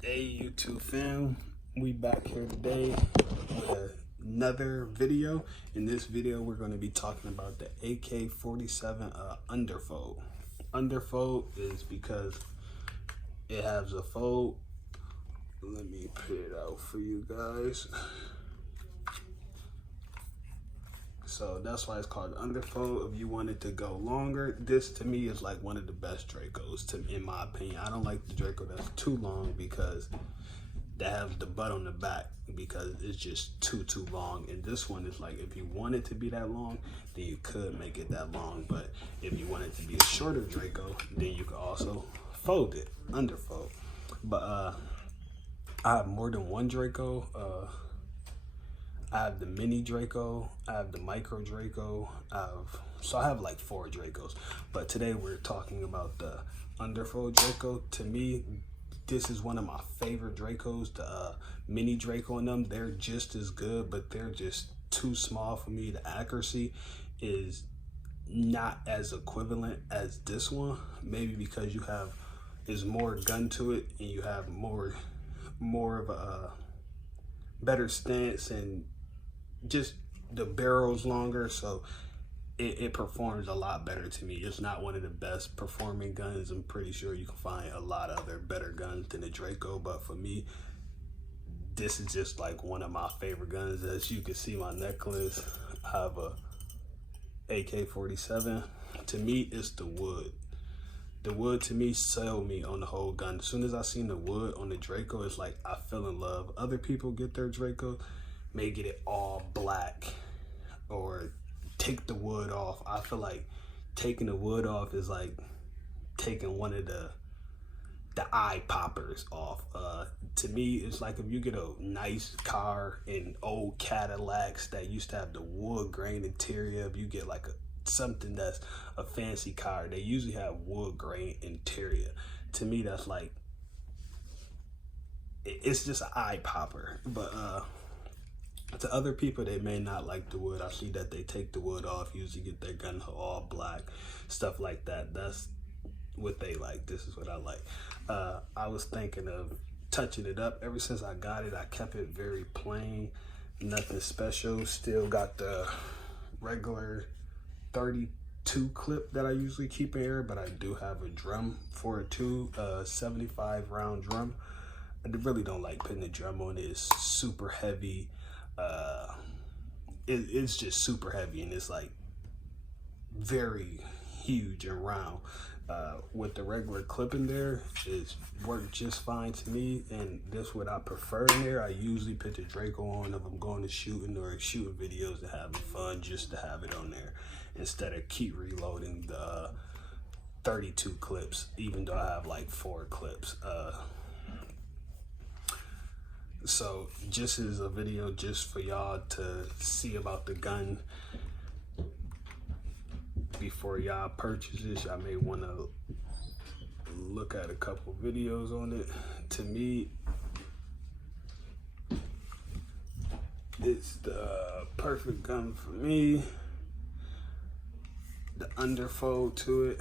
Hey YouTube fam, we back here today with another video. In this video we're going to be talking about the AK-47 underfold. Underfold is because it has a fold. Let me put it out for you guys. So that's why it's called underfold. If you wanted to go longer, this to me is like one of the best Dracos, in my opinion. I don't like the Draco that's too long because that has the butt on the back because it's just too long. And this one is like, if you want it to be that long, then you could make it that long. But if you want it to be a shorter Draco, then you could also fold it, underfold. But I have more than one Draco. I have the mini Draco, I have the micro Draco, so I have like 4 Dracos. But today we're talking about the underfold Draco. To me, this is one of my favorite Dracos. The mini Draco in them, they're just as good, but they're just too small for me. The accuracy is not as equivalent as this one, maybe because there's more gun to it and you have more of a better stance and just the barrel's longer, so it performs a lot better to me. It's not one of the best performing guns. I'm pretty sure you can find a lot of other better guns than the Draco, but for me, this is just like one of my favorite guns. As you can see my necklace, I have a AK-47. To me, it's the wood. The wood to me sold me on the whole gun. As soon as I seen the wood on the Draco, it's like I fell in love. Other people get their Draco, may get it all black or take the wood off. I feel like taking the wood off is like taking one of the eye poppers off. To me, it's like if you get a nice car in old Cadillacs that used to have the wood grain interior, if you get like something that's a fancy car, they usually have wood grain interior. To me, that's like, it's just an eye popper. But to other people, they may not like the wood. I see that they take the wood off, usually get their gun all black, stuff like that. That's what they like. This is what I like. I was thinking of touching it up. Ever since I got it, I kept it very plain, nothing special. Still got the regular 32 clip that I usually keep in here, but I do have a drum for it too, 75 round drum. I really don't like putting the drum on it. It's super heavy. It's just super heavy, and it's like very huge and round. With the regular clip in there, it's worked just fine to me, and that's what I prefer in there. I usually put the Draco on if I'm going to shooting or shooting videos and having fun, just to have it on there instead of keep reloading the 32 clips, even though I have like 4 clips. So just as a video just for y'all to see about the gun before y'all purchase this. Y'all may want to look at a couple videos on it. To me, it's the perfect gun for me. The underfold to it.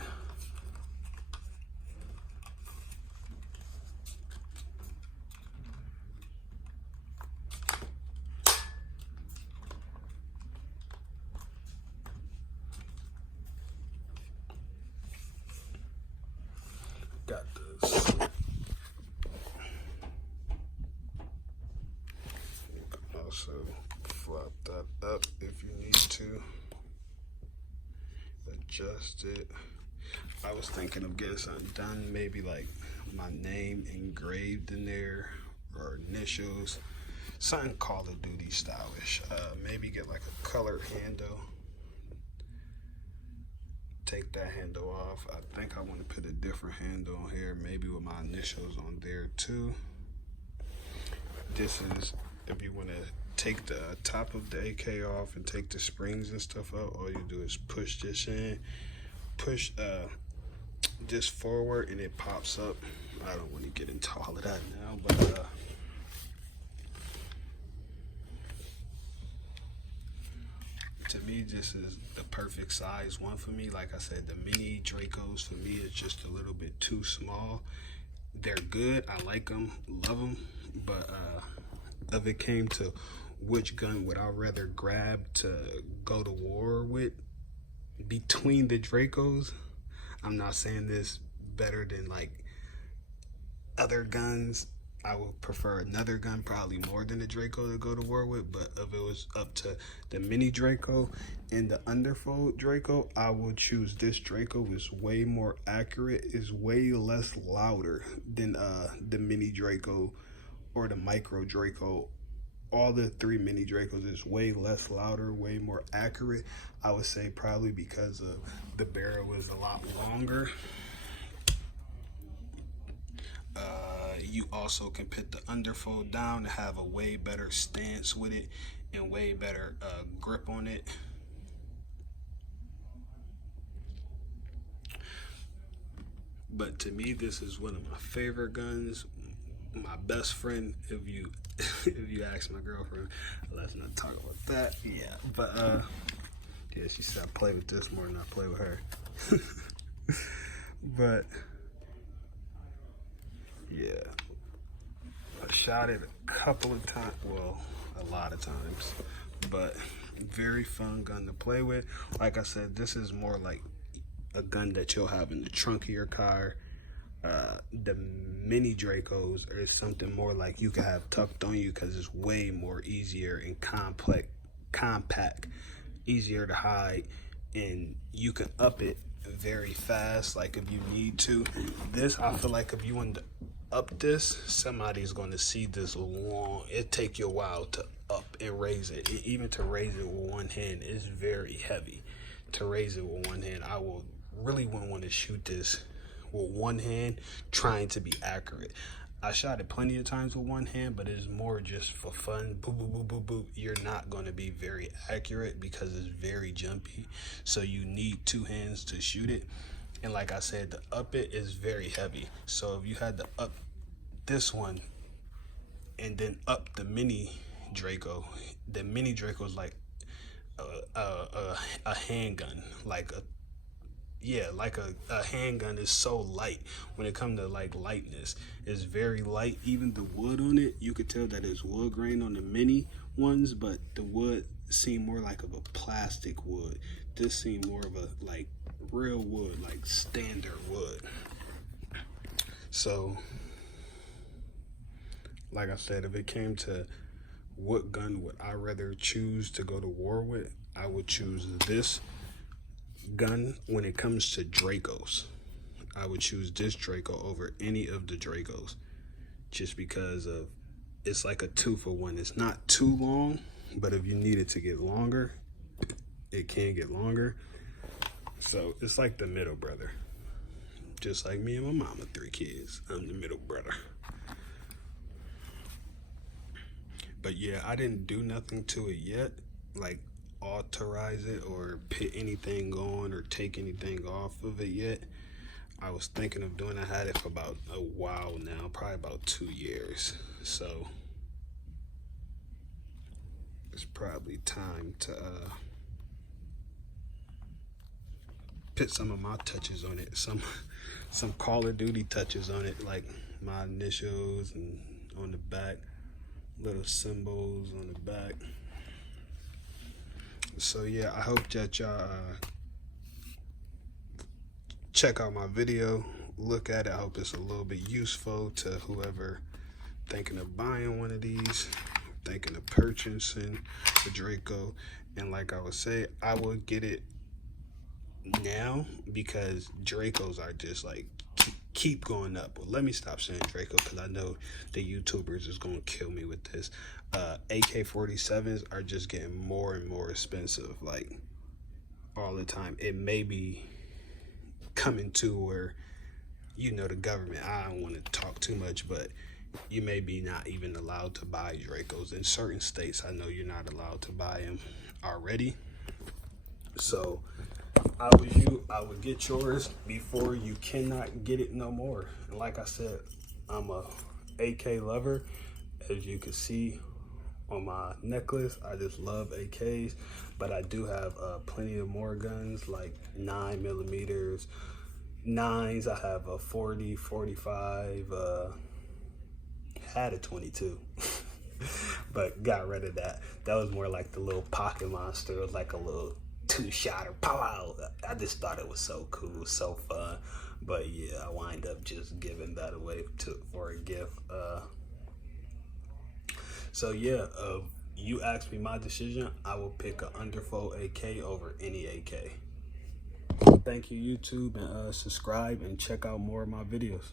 Got this. Also flop that up if you need to. Adjust it. I was thinking of getting something done, maybe like my name engraved in there or initials, something Call of Duty stylish. Maybe get like a colored handle. Take that handle off. I think I want to put a different handle on here, maybe with my initials on there too. This is, if you want to take the top of the AK off and take the springs and stuff out, all you do is push this in, push this forward, and it pops up. I don't want to get into all of that now, but to me, this is the perfect size one for me. Like I said, the mini Dracos for me is just a little bit too small. they're good. I like them, love them. But if it came to which gun would I rather grab to go to war with between the Dracos, I'm not saying this better than like other guns. I would prefer another gun probably more than the Draco to go to war with, but if it was up to the mini Draco and the underfold Draco, I would choose this Draco. It's way more accurate, it's way less louder than the mini Draco or the micro Draco. All the three mini Dracos is way less louder, way more accurate. I would say probably because of the barrel is a lot longer. You also can put the underfold down to have a way better stance with it and way better grip on it. But to me, this is one of my favorite guns. My best friend, if you if you ask my girlfriend, let's not talk about that. Yeah, but yeah, she said I play with this more than I play with her. But yeah, I shot it a couple of times, well, a lot of times, but very fun gun to play with. Like I said, this is more like a gun that you'll have in the trunk of your car. The mini Dracos are something more like you can have tucked on you because it's way more easier and compact, easier to hide, and you can up it very fast, like if you need to. This, I feel like if you want to up this, somebody's going to see this long. It take you a while to up and raise it. Even to raise it with one hand is very heavy. To raise it with one hand, I will really wouldn't want to shoot this with one hand trying to be accurate. I shot it plenty of times with one hand, but it's more just for fun. Boop, boop, boop, boop, boop. You're not going to be very accurate because it's very jumpy. So you need two hands to shoot it. And like I said, the up it is very heavy. So if you had to up this one and then up the mini Draco, the mini Draco is like a handgun, like a a handgun is so light. When it comes to like lightness, it's very light. Even the wood on it, you could tell that it's wood grain on the mini ones, but the wood seemed more like of a plastic wood. This seemed more of a like real wood, like standard wood. So like I said, if it came to what gun would I rather choose to go to war with, I would choose this gun. When it comes to Dracos, I would choose this Draco over any of the Dracos, just because of it's like a 2-for-1. It's not too long, but if you need it to get longer, it can get longer. So it's like the middle brother, just like me and my mama, 3 kids. I'm the middle brother. But yeah, I didn't do nothing to it yet, like authorize it or put anything on or take anything off of it yet. I was thinking of doing. I had it for about a while now, probably about 2 years. So it's probably time to put some of my touches on it, some Call of Duty touches on it, like my initials and on the back, little symbols on the back. So yeah, I hope that y'all check out my video, look at it. I hope it's a little bit useful to whoever thinking of buying one of these, thinking of purchasing the Draco. And like I would say, I would get it now because Dracos are just like keep going up. Well, let me stop saying Draco because I know the YouTubers is gonna kill me with this. AK-47s are just getting more and more expensive, like all the time. It may be coming to where, you know, the government, I don't want to talk too much, but you may be not even allowed to buy Dracos in certain states. I know you're not allowed to buy them already. So I was you, I would get yours before you cannot get it no more. And like I said, I'm a AK lover. As you can see on my necklace, I just love AKs, but I do have plenty of more guns like 9mm, 9s. I have a 40, 45, had a 22. But got rid of that. That was more like the little pocket monster. It was like a little 2-shotter. Pow! I just thought it was so cool, so fun. But yeah, I wind up just giving that away for a gift. So yeah, you asked me my decision. I will pick a underfold AK over any AK. Thank you, YouTube, and subscribe and check out more of my videos.